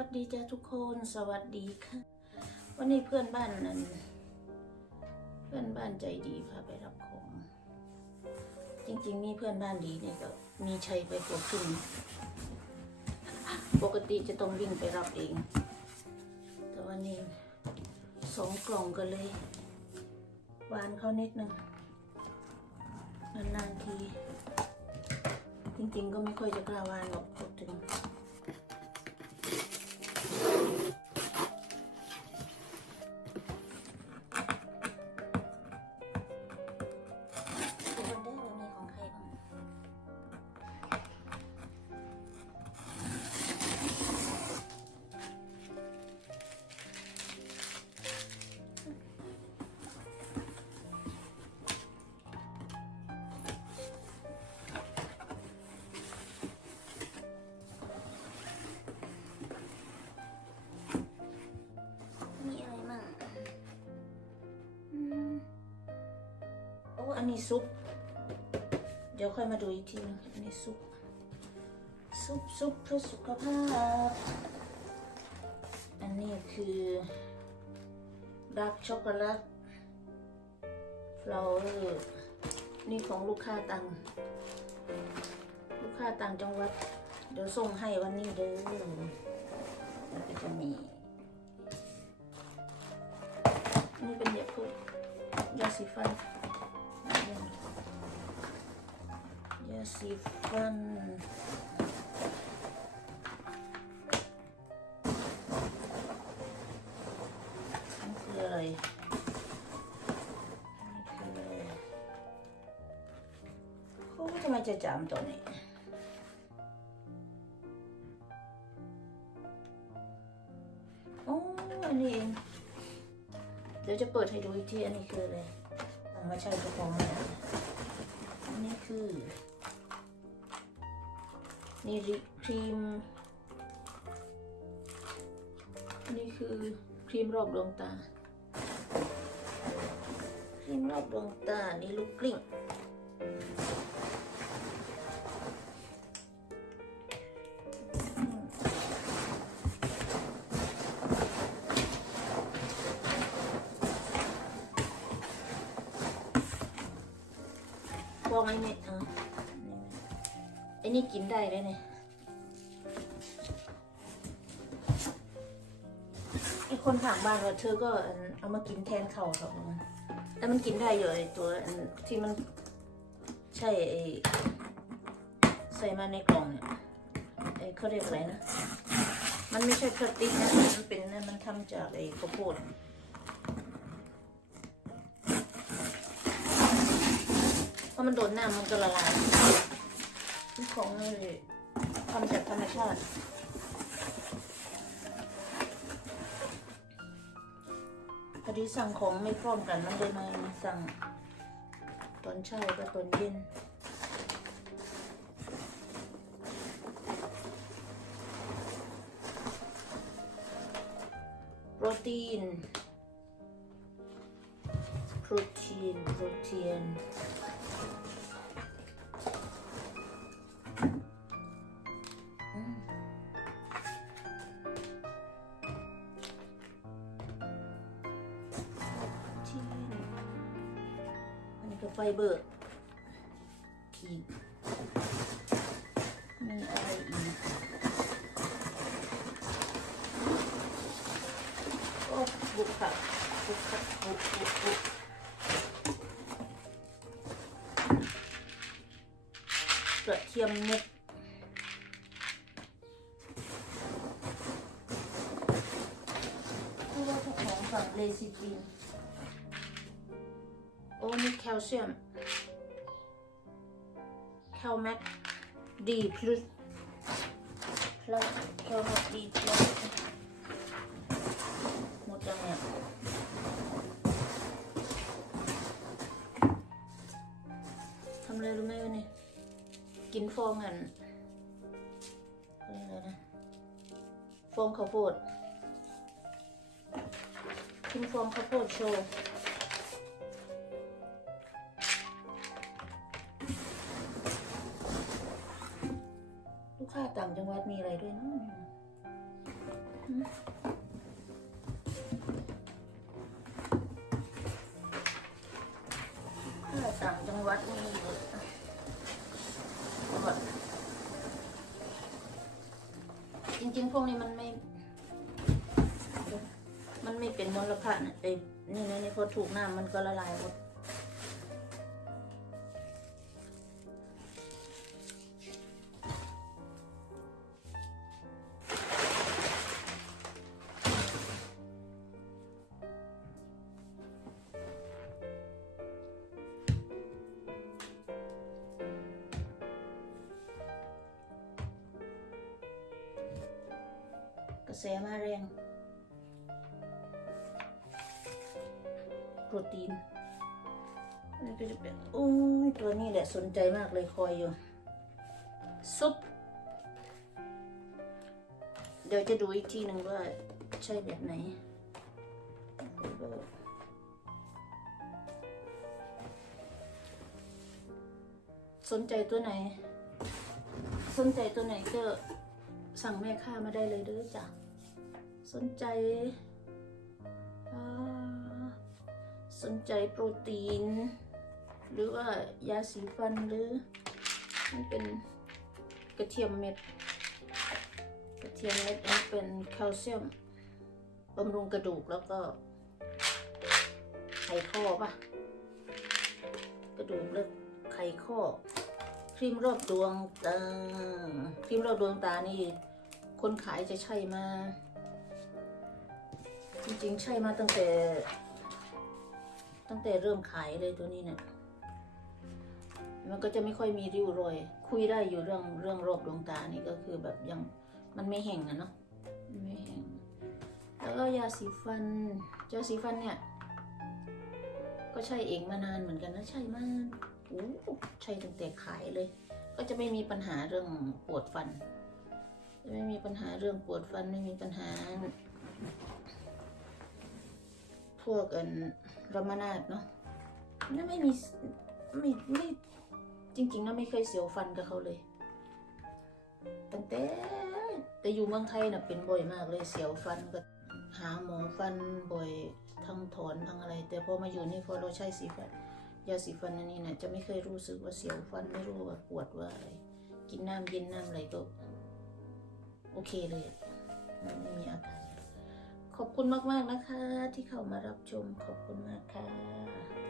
วัสดีจ้าทุกคนสวัสดีค่ะ วันนี้เพื่อนบ้านนั้น เพื่อนบ้านใจดีพาไปรับของ จริงๆมีเพื่อนบ้านดีเนี่ยก็มีชัยไปกว่าครึ่งปกติจะต้องวิ่งไปรับเอง แต่วันนี้สองกล่องก็เลยวานเขานิดนึงนานๆที จริงๆก็ไม่ค่อยจะกล้าวานหรอก นนี้ซุป เดี๋ยวค่อยมาดูอีกทีนึงอันนี้ซุป ซุปซุปเพื่อสุขภาพ อันนี้คือดาร์กช็อกโกแลตฟลาวเวอร์นี่ของลูกค้าตัง ลูกค้าต่างจังหวัด เดี๋ยวส่งให้วันนี้เด้อแล้วก็จะมีนี่เป็นเด็กพูดยาสีฟัน ยาสีฟันนี่คืออะไรนี่คืออะไรเขาทำไมจะจำตัวนี้โอ้อันนี้เอง เดี๋ยวจะเปิดให้ดูอีกทีอันนี้คืออะไร สั่งมาใช้กระป๋องนะอันนี้คือนี่ริครีม นี่คือครีมรอบดวงตา ครีมรอบดวงตา นี่ลูกกลิ้ง องไอ้เม็ดเออไอ้นี่กินได้เลยเนี่ยไอ้คนข้างบ้านว่าเธอก็เอามากินแทนเขาครับแต่มันกินได้อยู่ไอ้ตัวที่มันใช่ไอ้ใส่มาในกล่องเนี่ยไอ้เขาเรียกอะไรนะ มันไม่ใช่พลาสติกนะ มันเป็นมันทำจากไอ้ข้าวโพด เพ ราะมันโดนน้ำมันก็ละลายของเลยทำจากธรรมชาติพอดีสั่งของไม่พร้อมกันมันเลยมาสั่งตอนเช้ากับตอนเย็นโปรตีนโป ไฟเบอร์อีก มีอะไรอีก โอ้บุกค่ะบุกค่ะบุกบุกบุกกระเทียมเม็ดผู้ว่าจ้าของฝั่งเลซิติน ลเซียมแคลแมกดีพลัสพลัสแคลแมกดีพลัสหมดยังเนี่ยทำอะไรรู้ไหมวันนี้กินฟองอันอะไรยกอะไรนะฟองข้าวโพดกินฟองข้าวโพดโชว์ ค้าต่างจังหวัดมีอะไรด้วยเนาะถ้าต่างจังหวัดนี่เยอะจริงๆพวกนี้มันไม่ มันไม่เป็นมลภะนะไอ้นี่นะนี่พอถูกน้ำมันก็ละลายหมด กระแสมาแรง โปรตีนนี่ก็จะเป็นโอ้ยตัวนี้แหละสนใจมากเลยคอยอยู่ ซุป เดี๋ยวจะดูอีกทีหนึ่งว่าใช่แบบไหนสนใจตัวไหน สนใจตัวไหนก็ สั่งแม่ค้ามาได้เลยเด้อจ้ะสนใจสนใจโปรตีน หรือว่ายาสีฟันหรือมันเป็นกระเทียมเม็ด กระเทียมเม็ดนี่เป็นแคลเซียมบำรุงกระดูกแล้วก็ไขข้อปะกระดูกเลือกไขข้อ ครีมรอบดวงตาครีมรอบดวงตานี่คนขายจะใช่มา จริงๆ ใช่มาตั้งแต่ ตั้งแต่เริ่มขายเลยตัวนี้เนี่ยมันก็จะไม่ค่อยมีริ้วรอย คุยได้อยู่เรื่องเรื่องรอบดวงตานี่ก็คือแบบยังมันไม่แห้งอะเนาะไม่แห้งแล้วก็ยาสีฟันยาสีฟันเนี่ย ก็ใช่เองมานานเหมือนกันนะใช่มาก โอ้ใช่ตั้งแต่ขายเลย ก็จะไม่มีปัญหาเรื่องปวดฟัน จะไม่มีปัญหาเรื่องปวดฟันไม่มีปัญหา พวกอันรมนาดเนาะนั่นไม่มีไม่ไม่จริงๆนะไม่เคยเสียวฟันกับเขาเลย ตั้งแต่แต่อยู่เมืองไทยน่ะเป็นบ่อยมากเลยเสียวฟันก็หาหมอฟันบ่อยทั้งถอนทั้งอะไร แต่พอมาอยู่นี่พอเราใช้สีฟัน ยาสีฟันอันนี้นะจะไม่เคยรู้สึกว่าเสียวฟันไม่รู้ว่าปวดว่าอะไร กินน้ำเย็นน้ำอะไรก็โอเคเลยไม่มีอาการขอบคุณมาก ๆ นะคะ ที่เข้ามารับชมขอบคุณมากค่ะ